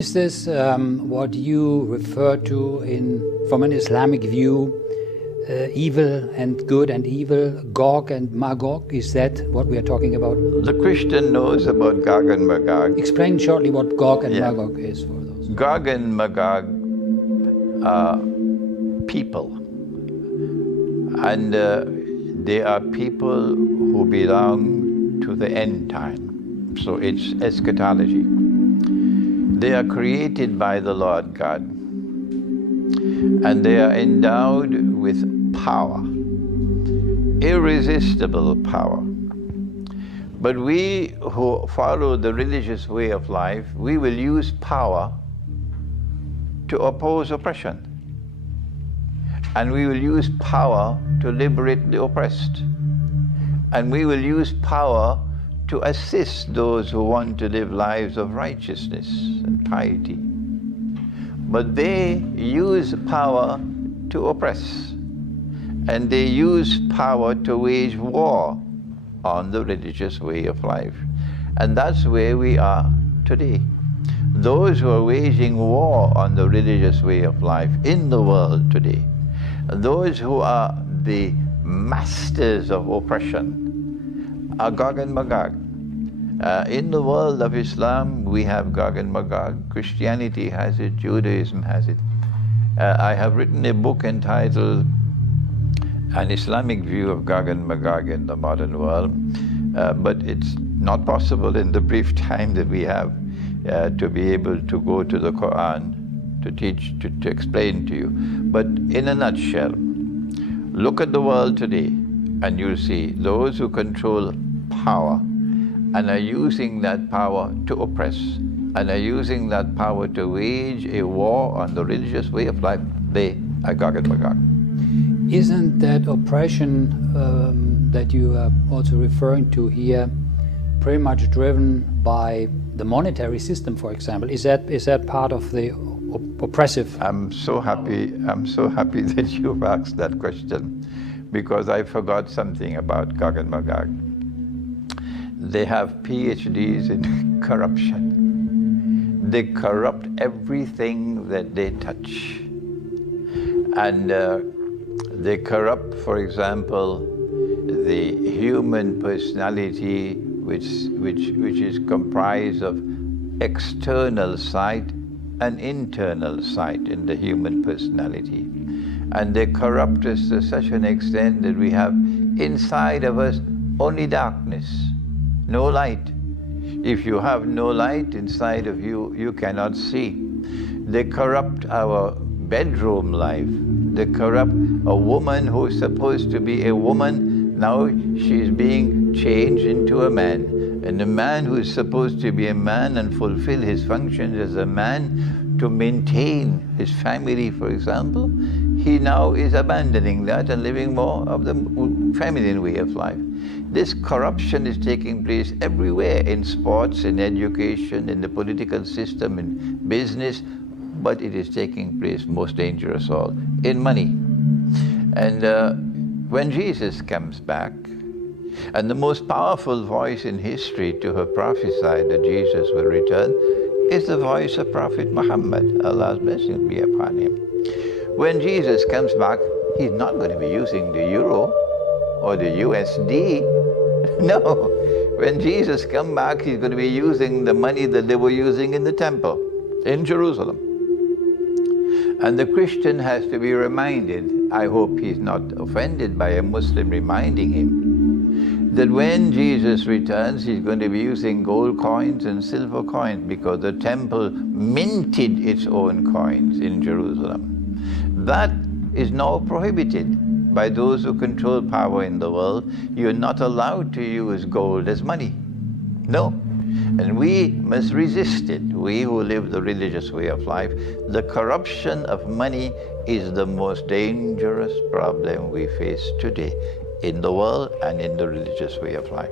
Is this what you refer to from an Islamic view, evil and good and evil, Gog and Magog? Is that what we are talking about? The Christian knows about Gog and Magog. Explain shortly what Gog and Magog is for those. Gog and Magog are people. And they are people who belong to the end time. So it's eschatology. They are created by the Lord God, and they are endowed with power, irresistible power. But we who follow the religious way of life, we will use power to oppose oppression, and we will use power to liberate the oppressed, and we will use power to assist those who want to live lives of righteousness and piety. But they use power to oppress, and they use power to wage war on the religious way of life. And that's where we are today. Those who are waging war on the religious way of life in the world today, those who are the masters of oppression, are Gog and Magog. In the world of Islam, we have Gog and Magog. Christianity has it, Judaism has it. I have written a book entitled An Islamic View of Gog and Magog in the Modern World, but it's not possible in the brief time that we have to be able to go to the Quran to teach, to explain to you. But in a nutshell, look at the world today, and you'll see those who control power and are using that power to oppress, and are using that power to wage a war on the religious way of life, they are Gog and Magog. Isn't that oppression that you are also referring to here pretty much driven by the monetary system, for example? Is that part of the oppressive? I'm so happy that you've asked that question, because I forgot something about Gog and Magog. They have PhDs in corruption. They corrupt everything that they touch. And they corrupt, for example, the human personality, which is comprised of external sight and internal sight in the human personality. And they corrupt us to such an extent that we have inside of us only darkness, no light. If you have no light inside of you, you cannot see. They corrupt our bedroom life. They corrupt a woman who is supposed to be a woman. Now she's being changed into a man. And a man who is supposed to be a man and fulfill his functions as a man to maintain his family, for example, he now is abandoning that and living more of the feminine way of life. This corruption is taking place everywhere, in sports, in education, in the political system, in business, but it is taking place, most dangerous all, in money. And when Jesus comes back, and the most powerful voice in history to have prophesied that Jesus will return is the voice of Prophet Muhammad, Allah's blessing be upon him. When Jesus comes back, he's not going to be using the euro or the USD. No, when Jesus comes back, he's going to be using the money that they were using in the temple in Jerusalem. And the Christian has to be reminded, I hope he's not offended by a Muslim reminding him, that when Jesus returns, he's going to be using gold coins and silver coins, because the temple minted its own coins in Jerusalem. That is now prohibited by those who control power in the world. You're not allowed to use gold as money. No. And we must resist it, we who live the religious way of life. The corruption of money is the most dangerous problem we face today in the world and in the religious way of life.